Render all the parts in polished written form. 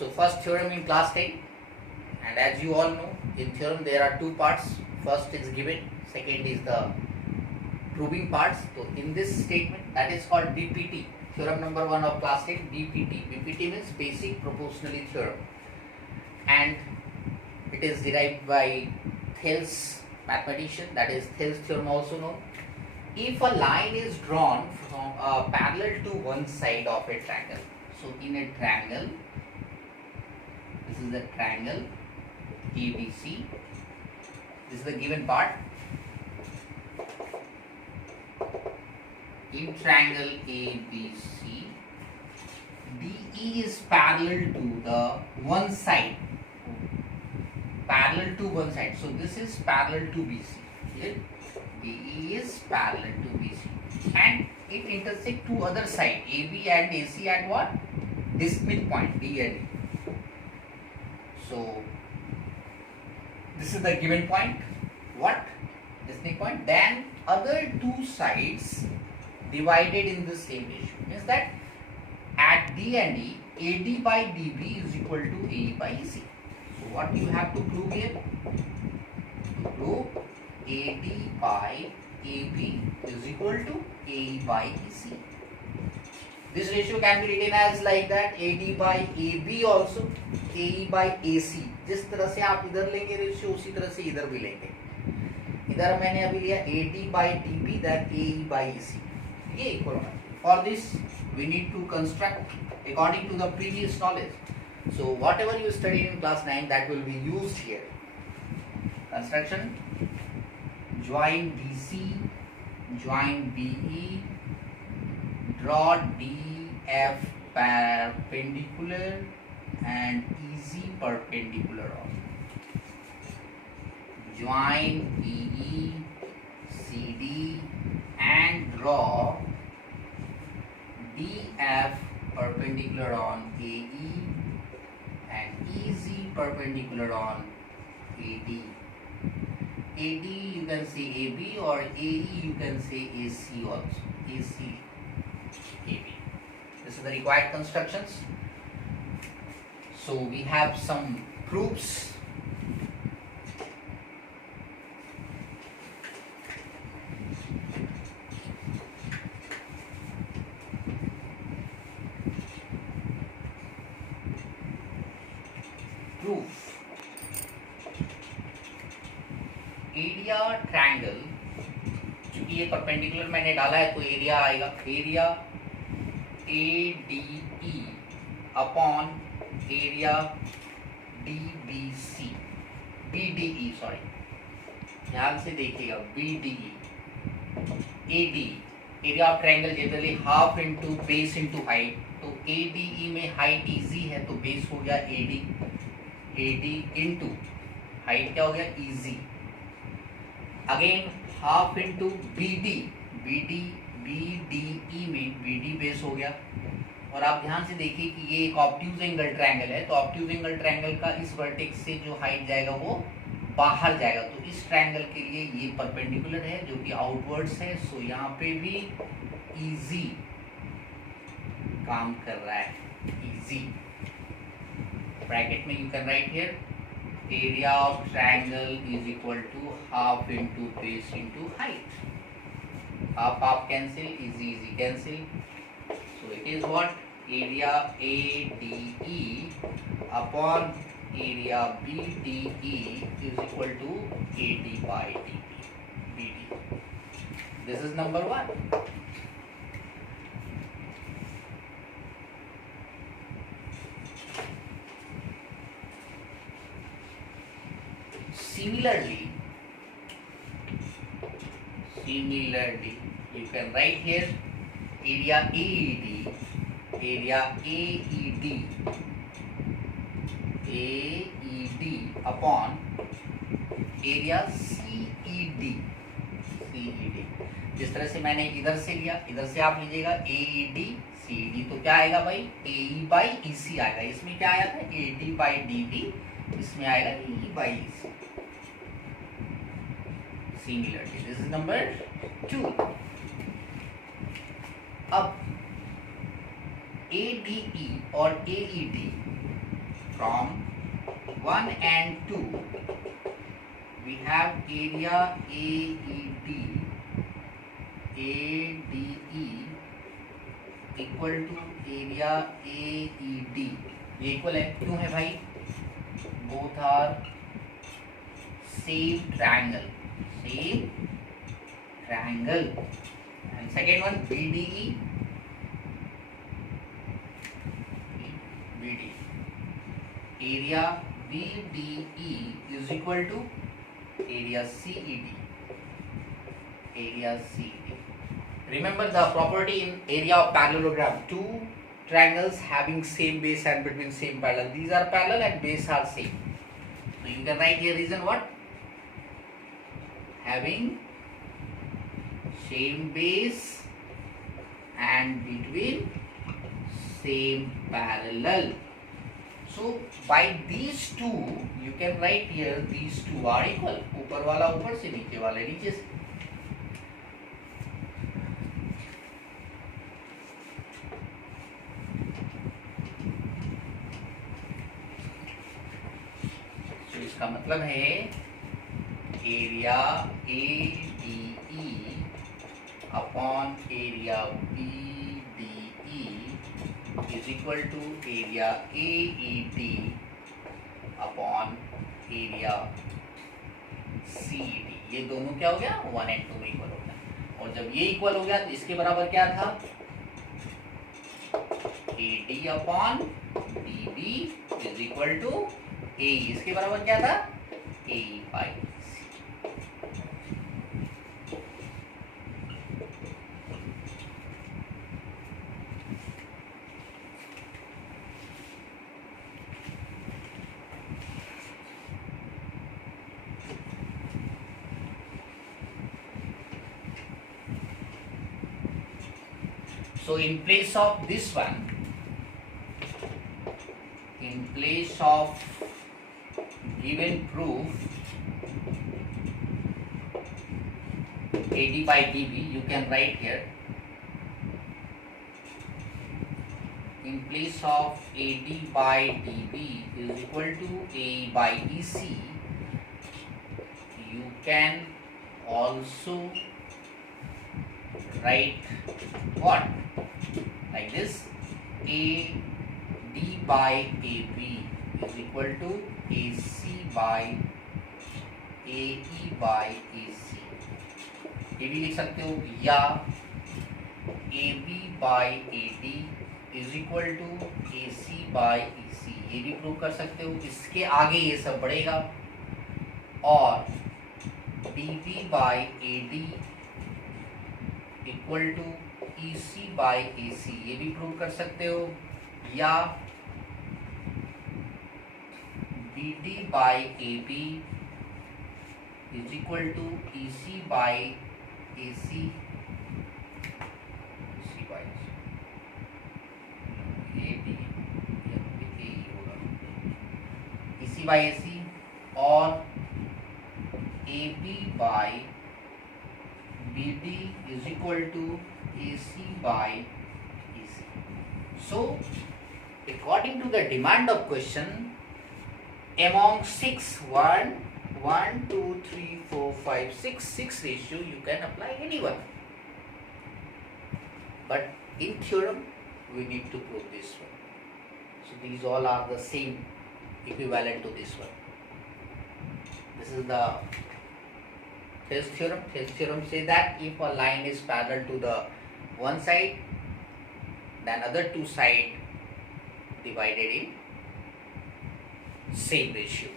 So first theorem in class 10, and as you all know, in theorem there are two parts. First is given, second is the proving parts. So in this statement, that is called DPT, theorem number 1 of class 10, DPT. DPT means basic proportionality theorem, and it is derived by Thales mathematician, that is Thales theorem also known. If a line is drawn from parallel to one side of a triangle, so in a triangle, this is the triangle ABC, this is the given part. In triangle ABC, DE is parallel to the one side, so this is parallel to BC. Here DE is parallel to BC, and it intersect two other side, AB and AC, at what? This midpoint D and E. So this is the given point. What? This midpoint. Then other two sides divided in the same ratio, means that at D and E, AD by DB is equal to AE by EC. So what you have to prove here? To prove AD by AB is equal to AE by EC. This ratio can be written as like that, AD by AB also, AE by AC. जिस तरह से आप इधर लेंगे ratio, उसी तरह से इधर भी लेंगे. इधर मैंने अभी लिया AD by DB, that AE by EC. ये इक्वल होना. For this we need to construct according to the previous knowledge. So whatever you studied in class 9, that will be used here. Construction: join DC, join BE, draw DF perpendicular and EZ perpendicular on. Join EE, CD and draw DF perpendicular on AE and EZ perpendicular on AD. AD you can say AB, or AE you can say AC also. AC, AB. This is the required constructions. So we have some proofs. Proof: area triangle, चूंकि ये perpendicular मैंने डाला है तो area आएगा, area ADE upon area DBC, BDE, sorry ध्यान से देखिएगा, BDE, AD, area of triangle generally half into base into height. तो ADE में हाइट इजी है तो बेस हो गया AD इंटू हाइट क्या हो गया EZ. Again half into BDE में BD बेस हो गया. और आप ध्यान से देखिए कि ये एक ऑब्ट्यूज एंगल ट्रायंगल है, तो ऑब्ट्यूज एंगल ट्रायंगल का इस वर्टेक्स से जो हाइट जाएगा वो बाहर जाएगा. तो इस ट्रायंगल के लिए ये परपेंडिकुलर है जो कि आउटवर्ड्स है. सो यहाँ पे भी इजी काम कर रहा है, इजी. ब्रैकेट में you can write here area of triangle is equal to half into base into height. Half cancel, easy cancel. So it is what? Area ADE upon area BDE is equal to AD by BD. This is number 1. Similarly, you can write here area AED upon area CED. जिस तरह से मैंने इधर से लिया, इधर से आप लीजिएगा AED CED, तो क्या आएगा भाई? AE by EC आएगा. इसमें क्या आया था? AD by DB, इसमें आएगा EE by EC. Similarly, this is number 2. अब ADE और AED from 1 and 2, we have area AED equal to area AED. ये इक्वल है, क्यों है भाई? Both are same triangle and second one BDE area BDE is equal to area CED. Remember the property in area of parallelogram: two triangles having same base and between same parallel, these are parallel and base are same. So you can write here reason what? Having same base and between same parallel. So by these two you can write here these two are equal. ऊपर वाला ऊपर से, नीचे वाले नीचे से. तो इसका मतलब है area ADE upon area BDE is equal to area AED upon area CED. ये दोनों क्या हो गया? 1 and 2 में इक्वल हो गया. और जब ये इक्वल हो गया तो इसके बराबर क्या था? AD upon BD is equal to AE. इसके बराबर क्या था? AE by C. So in place of this one, in place of given proof AD by DB, you can write here in place of AD by DB is equal to AE by EC. You can also write what? Like this: AD by AB is equal to AC by AE by AC. ये भी लिख सकते हो, या AB by AD is equal to AC by EC. ये भी prove कर सकते हो. इसके आगे ये सब बढ़ेगा. और DB by AD equal to EC by AC, ये भी प्रूव कर सकते हो. या BD by AB is equal to EC by AC. EC by AD होगा EC by AC. और AB by BD is equal to AC by EC. So, according to the demand of question, among 1, 2, 3, 4, 5, 6 ratio, you can apply any one. But in theorem, we need to prove this one. So these all are the same, equivalent to this one. This is the His theorem. His theorem says that if a line is parallel to the one side, then other two side divided in same ratio.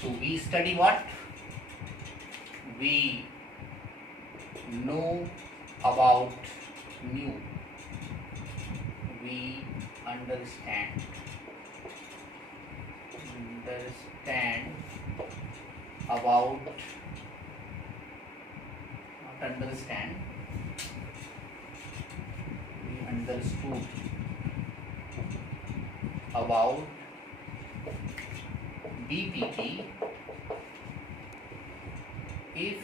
So we study what? We know about mu. We understand about, not understand, we understood about BPT if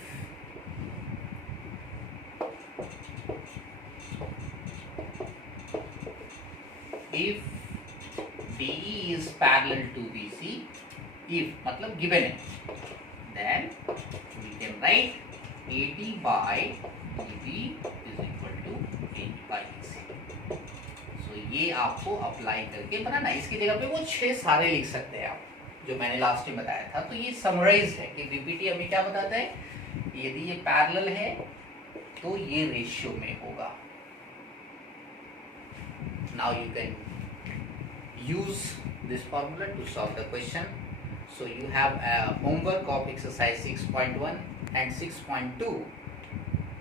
DE is parallel to BC, if मतलब given है, then we can write AD by DB is equal to AD by AC. So ये आपको apply करके बनाना, इसकी जगह पे वो 6 सारे लिख सकते हैं आप, जो मैंने लास्ट में बताया था. तो ये समराइज है कि बीपीटी हमें क्या बताता है, यदि ये पैरेलल है तो ये रेशियो में होगा. Now you can use this formula to solve the question. So you have a homework of exercise 6.1 and 6.2.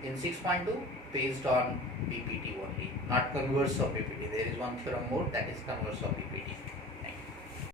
In 6.2, based on BPT only, not converse of BPT. There is one theorem more, that is converse of BPT.